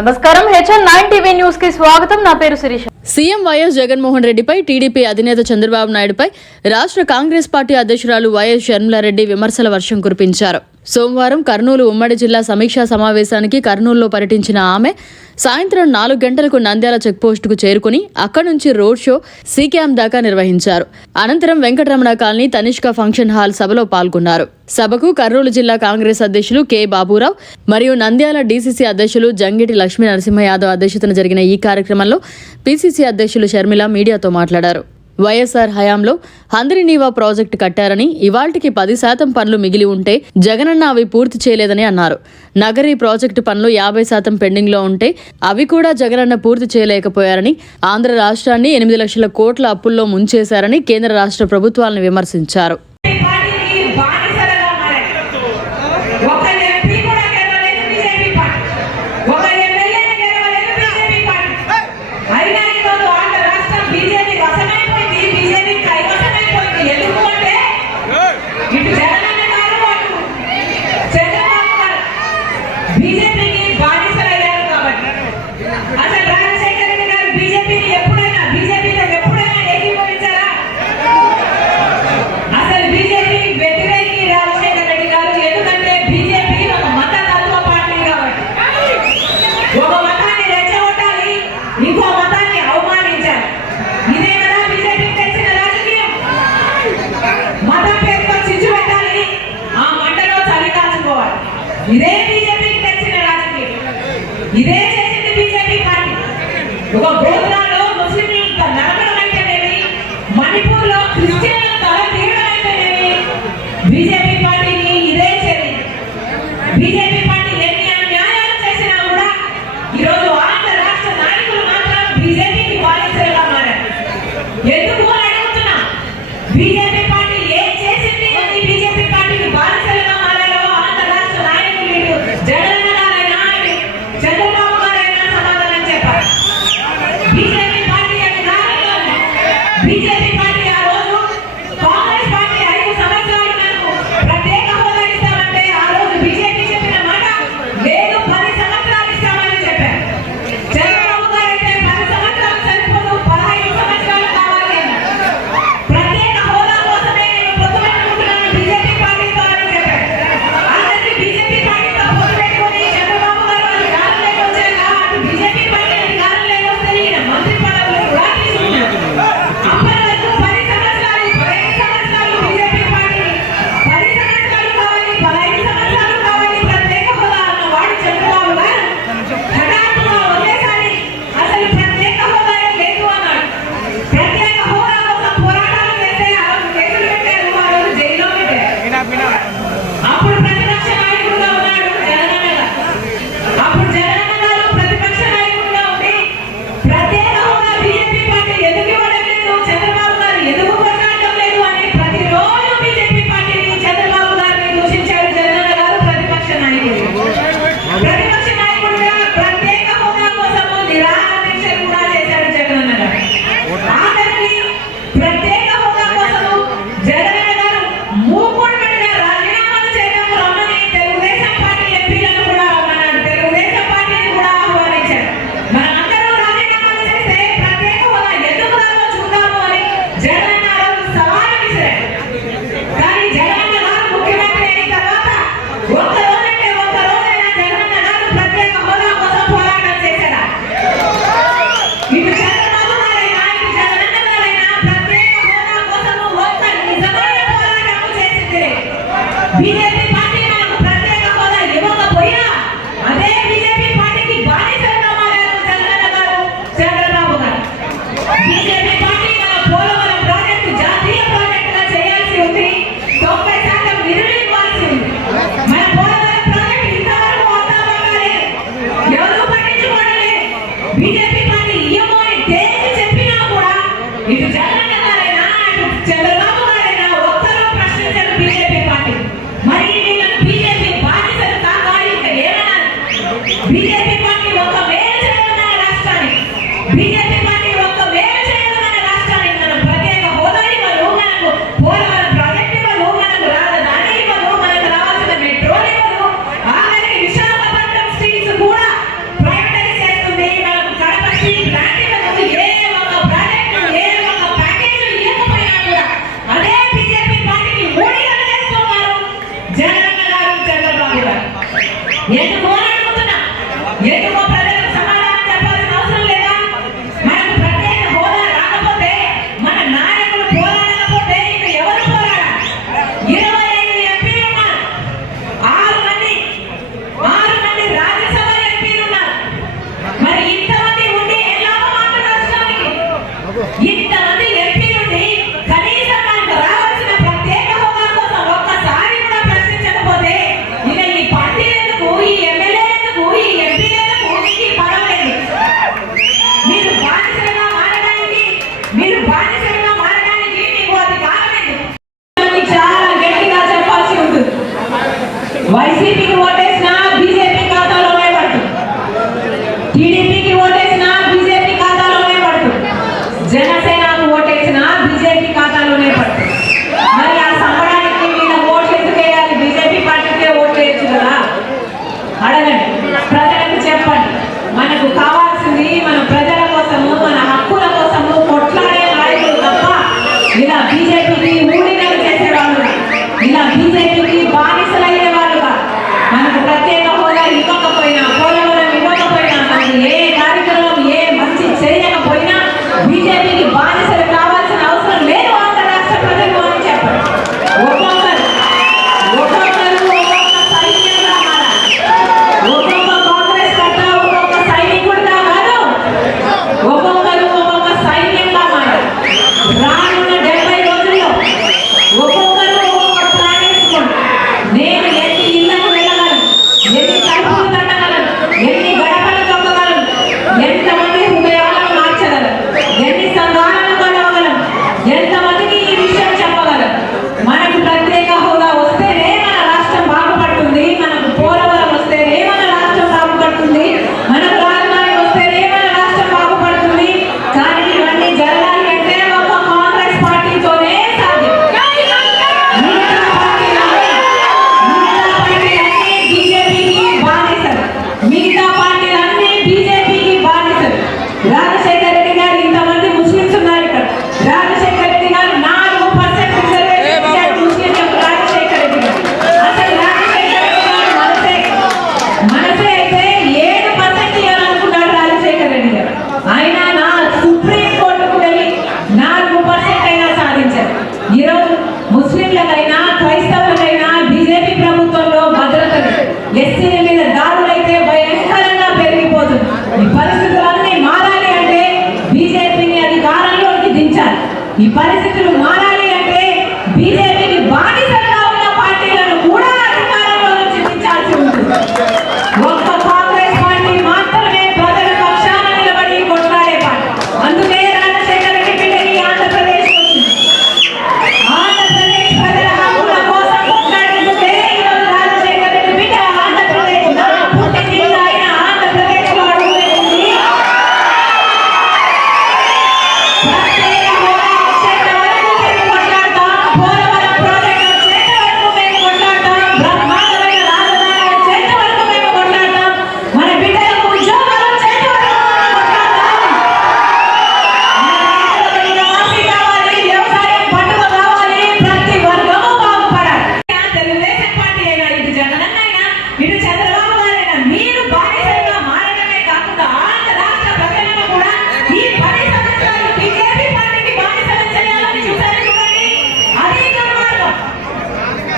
నమస్కారం HN nine TV న్యూస్కి స్వాగతం. నా పేరు శిరీష. సీఎం వైఎస్ జగన్మోహన్ రెడ్డిపై టీడీపీ అధినేత చంద్రబాబు నాయుడుపై రాష్ట్ర కాంగ్రెస్ పార్టీ అధ్యక్షురాలు వైఎస్ షర్మిలారెడ్డి విమర్శల వర్షం కురిపించారు. సోమవారం కర్నూలు ఉమ్మడి జిల్లా సమీక్షా సమావేశానికి కర్నూలులో పర్యటించిన ఆమె సాయంత్రం నాలుగు గంటలకు నంద్యాల చెక్పోస్టుకు చేరుకుని అక్కడి నుంచి రోడ్ షో సీక్యామ్ దాకా నిర్వహించారు. అనంతరం Venkataramana colony Tanishka function hall సభలో పాల్గొన్నారు. సభకు కర్నూలు జిల్లా కాంగ్రెస్ అధ్యక్షులు కె బాబురావు మరియు నంద్యాల డీసీసీ అధ్యక్షులు జంగిటి లక్ష్మీ నరసింహ యాదవ్ అధ్యక్షతన జరిగిన ఈ కార్యక్రమంలో పీసీసీ అధ్యక్షులు షర్మిల మీడియాతో మాట్లాడారు. వైఎస్ఆర్ హయాంలో హందరినీవా ప్రాజెక్టు కట్టారని ఇవాల్టికి పది శాతం పనులు మిగిలి ఉంటే జగనన్న అవి పూర్తి చేయలేదని అన్నారు. నగరీ ప్రాజెక్టు పనులు యాభై శాతం పెండింగ్లో ఉంటే అవి కూడా జగనన్న పూర్తి చేయలేకపోయారని ఆంధ్ర రాష్ట్రాన్ని ఎనిమిది లక్షల కోట్ల అప్పుల్లో ముంచేశారని కేంద్ర రాష్ట్ర ప్రభుత్వాలను విమర్శించారు. ఇదే బీజేపీకి తెచ్చిన రాజకీయం. ఇదే చేసింది బీజేపీ పార్టీ. ఒక గోద్రాలో ముస్లింలు నరకడం అయితేనేమి మణిపూర్లో క్రిస్టియన్ తల తీయడం అయితేనేమి బీజేపీ ఎందుకు అని అడుగుతున్నా Pues ya nace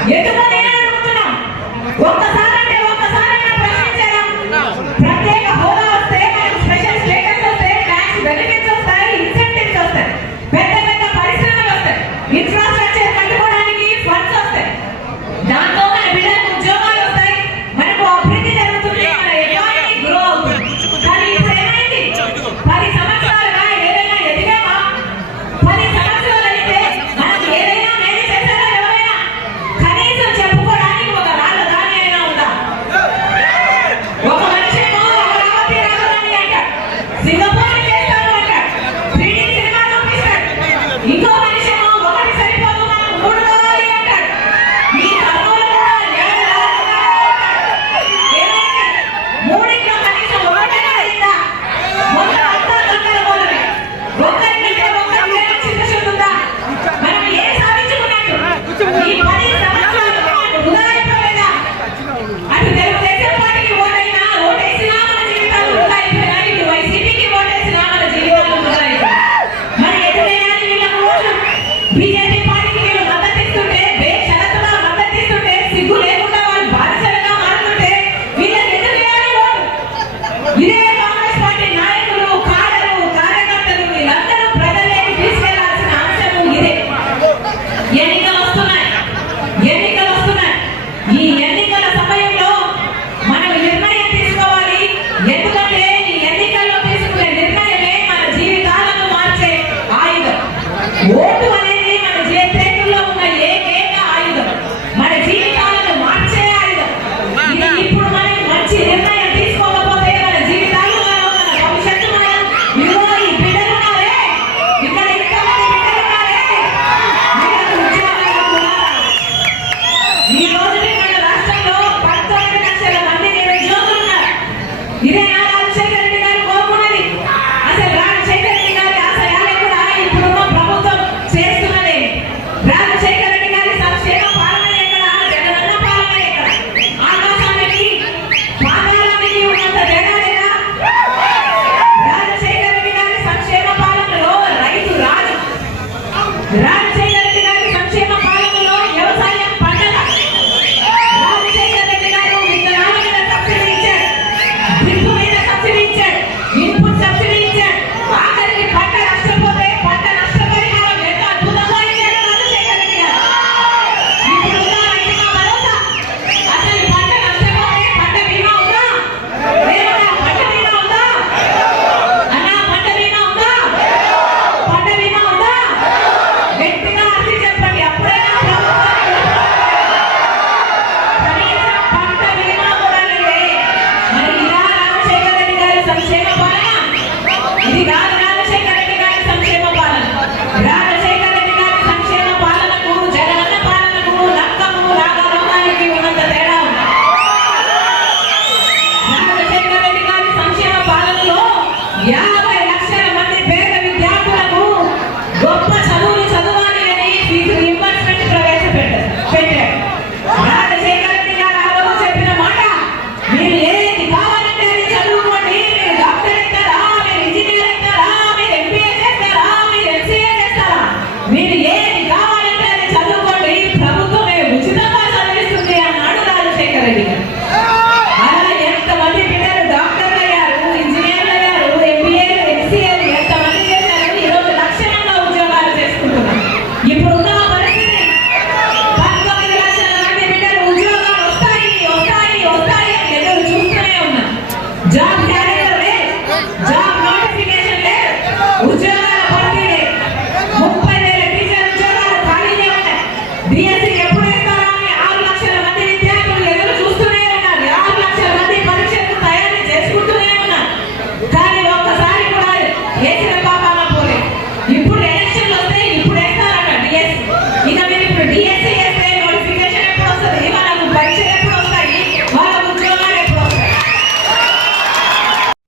别来干